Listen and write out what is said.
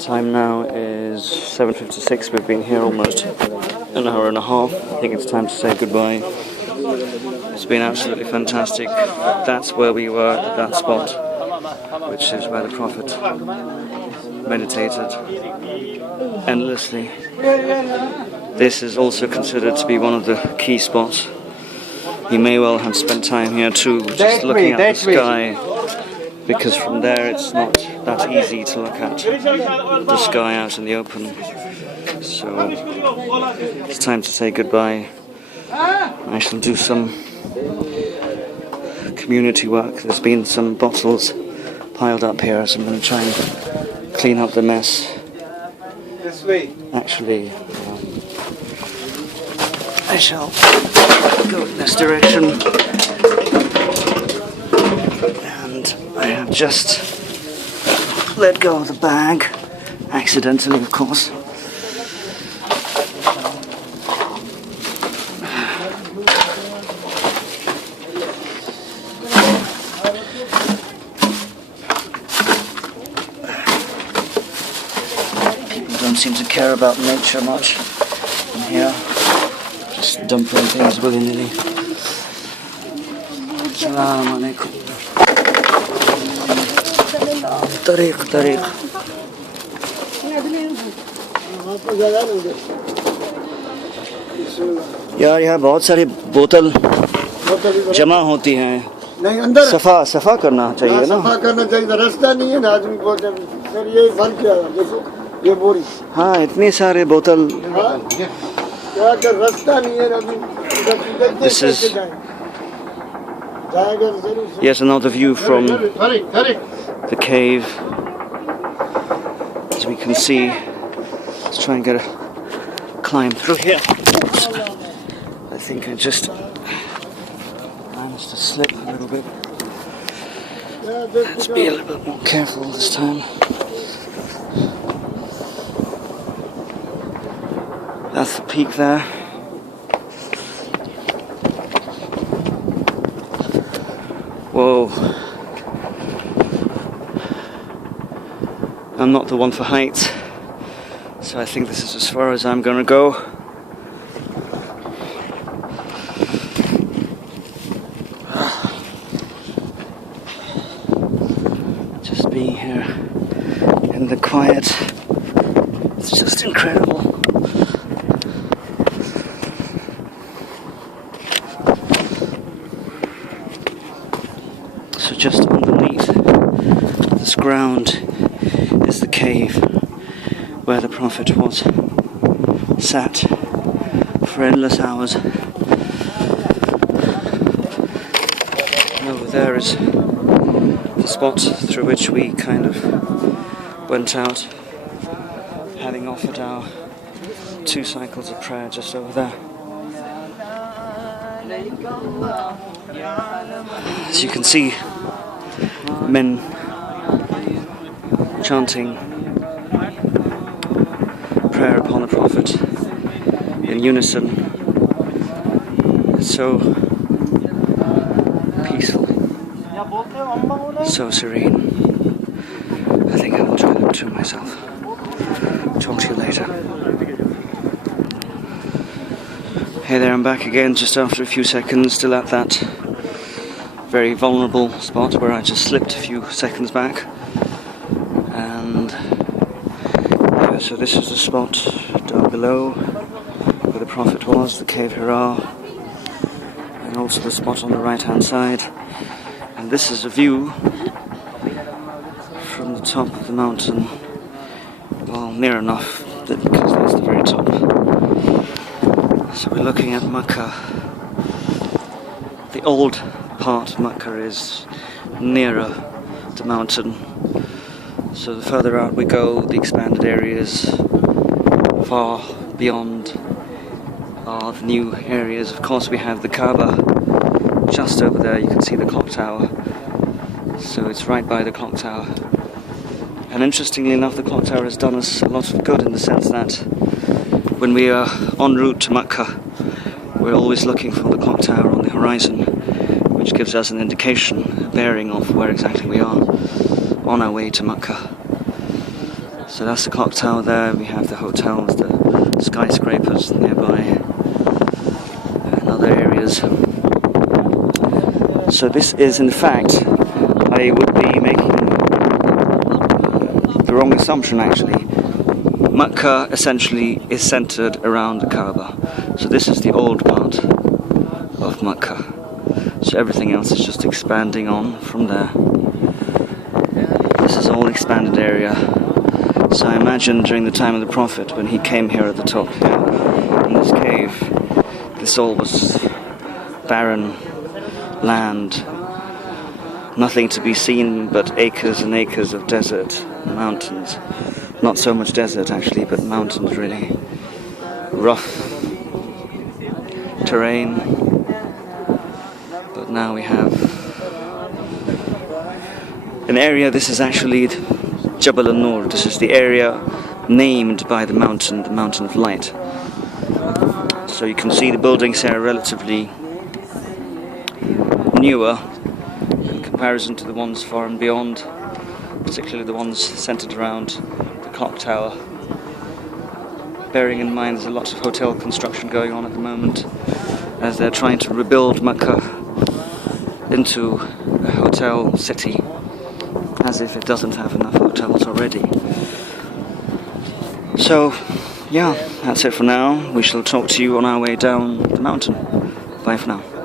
Time now is 7:56. We've been here almost an hour and a half. I think it's time to say goodbye. It's been absolutely fantastic. That's where we were at that spot, which is where the Prophet meditated endlessly. This is also considered to be one of the key spots. He may well have spent time here too, just looking at the sky, because from there it's not that easy to look at the sky out in the open. So it's time to say goodbye. I shall do some community work. There's been some bottles piled up here, so I'm going to try and clean up the mess. Actually, I shall go in this direction, and I have just let go of the bag, accidentally of course. People don't seem to care about nature much in here. Just dumping things willy-nilly. Assalamu alaikum. Tariq. यार यहाँ बहुत सारी बोतल जमा होती हैं। नहीं अंदर सफा करना चाहिए ना। सफा करना चाहिए, रास्ता नहीं है ना आदमी बोतल। सर ये बंद किया देखो ये बोरी। हाँ इतनी सारे बोतल। This is yet another view from the cave. As we can see, let's try and get a climb through here. I think I just managed to slip a little bit. Let's be a little bit more careful this time. That's the peak there. Whoa. I'm not the one for heights, so I think this is as far as I'm gonna go. Just being here in the quiet, it's just incredible. So just underneath this ground is the cave where the Prophet was sat for endless hours. And over there is the spot through which we kind of went out, having offered our 2 cycles of prayer just over there. As you can see, men chanting prayer upon the Prophet in unison. It's so peaceful, so serene. I think I'll enjoy them too myself. Talk to you later. Hey there, I'm back again just after a few seconds, still at that very vulnerable spot where I just slipped a few seconds back. And yeah, so this is the spot down below where the Prophet was, the Cave Hira, and also the spot on the right hand side. And this is a view from the top of the mountain, well, near enough because that's the very top. So we're looking at Makkah. The old part of Makkah is nearer the mountain. So the further out we go, the expanded areas far beyond are the new areas. Of course we have the Kaaba just over there. You can see the clock tower. So it's right by the clock tower. And interestingly enough, the clock tower has done us a lot of good in the sense that when we are en route to Makkah, we're always looking for the clock tower on the horizon, which gives us an indication, a bearing of where exactly we are on our way to Makkah. So that's the clock tower there. We have the hotels, the skyscrapers nearby, and other areas. So this is, in fact, I would be making the wrong assumption actually. Mecca essentially is centered around the Kaaba. So this is the old part of Mecca. So everything else is just expanding on from there. This is all expanded area. So I imagine during the time of the Prophet, when he came here at the top here in this cave, this all was barren land, nothing to be seen but acres and acres of desert and mountains. Not so much desert actually, but mountains really. Rough terrain. But now we have an area. This is actually Jabal al-Nur. This is the area named by the mountain of light. So you can see the buildings here are relatively newer in comparison to the ones far and beyond, particularly the ones centered around the clock tower. Bearing in mind there's a lot of hotel construction going on at the moment as they're trying to rebuild Mecca into a hotel city, as if it doesn't have enough hotels already. So, yeah, that's it for now. We shall talk to you on our way down the mountain. Bye for now.